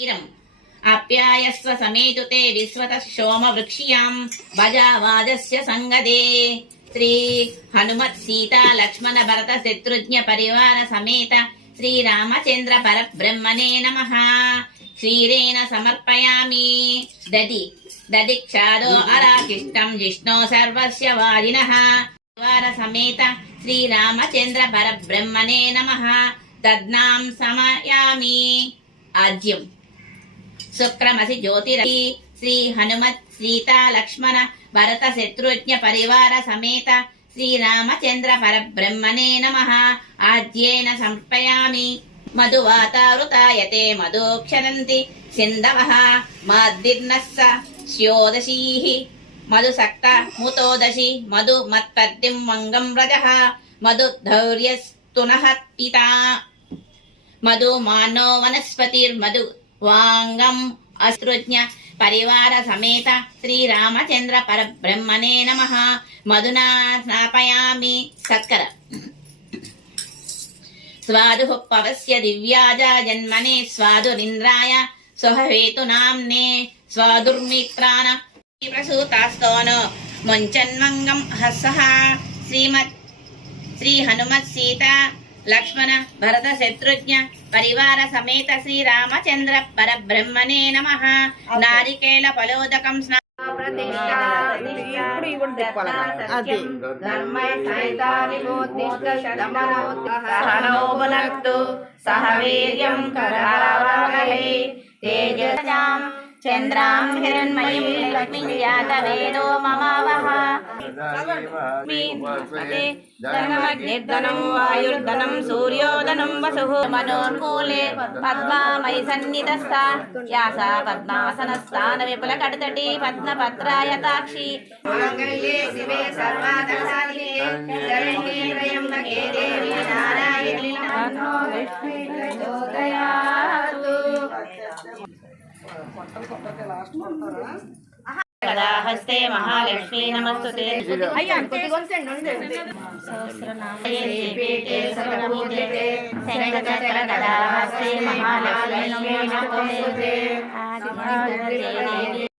క్షీరం ఆప్యాయస్వ సమేతుతే విశ్వత శోమ వృక్ష్యాం భజావాజస్య సంగదే శ్రీ హనుమత్ సీతా లక్ష్మణ భరత శత్రుఘ్న పరివార సమేత శ్రీరామచంద్ర పరబ్రహ్మణే నమ క్షీరేణ సమర్పయామి దది దది క్షాదో అరాకిష్టం జిష్ణో సర్వస్య వాజినః పరివార సమేత శ్రీరామచంద్ర పరబ్రహ్మణే నమ దద్నాం సమయామి ఆద్యం శుక్రమసి జ్యోతిరసి శ్రీ హనుమత్ సీతా లక్ష్మణ భరత శత్రుఘ్న పరివార సమేత శ్రీరామచంద్ర పరబ్రహ్మణే నమ. ఆద్యేన సమర్పయామి. మధువాతారుతాయతే మధుక్షరంతి సింధవ మాద్దిర్నస్స స్యోదశీః మధుసక్త ముతోదశి మధు మత్పద్యం మంగం వ్రజః. మధుధౌర్యస్తునః పితా. మధు మానో వనస్పతిర్మధు వాంగం అసృజ్ఞ పరివార సమేత శ్రీరామచంద్ర పరబ్రహ్మణే నమ. మధునా స్నాపయామి సత్కర. స్వాదు పవస్య దివ్యాజ జన్మనే స్వాదురింద్రాయ స్వహేతు నామ్నే స్వాదుర్మిత్రాన. ప్రసూతాస్తోను ముంచన్మంగం హస్సహ శ్రీమత్ శ్రీ హనుమత్ సీత లక్ష్మణ భరత శత్రుఘ్న పరివార సమేత శ్రీరామచంద్ర పరబ్రహ్మణే నమ. నారికేళ ఫలోదకం సహ వీర్యం కరావహై తేజసాం చంద్రాం హిరణ్మయీం లక్ష్మీం జాతవేదో మమావహ. నిర్ధనం వాయుర్ధనం సూర్యోధనం వసు. మనోన్మూలే పద్మామయి సన్నిధస్థ యాస పద్మాసనస్థాన విపుల కడతటి సర్వాదశాలినే శరణ్యే త్రయంబకే దేవి నారాయణి నమోస్తు కదా హస్తే మహాలక్ష్మీ హస్తే మహాలక్ష్మీ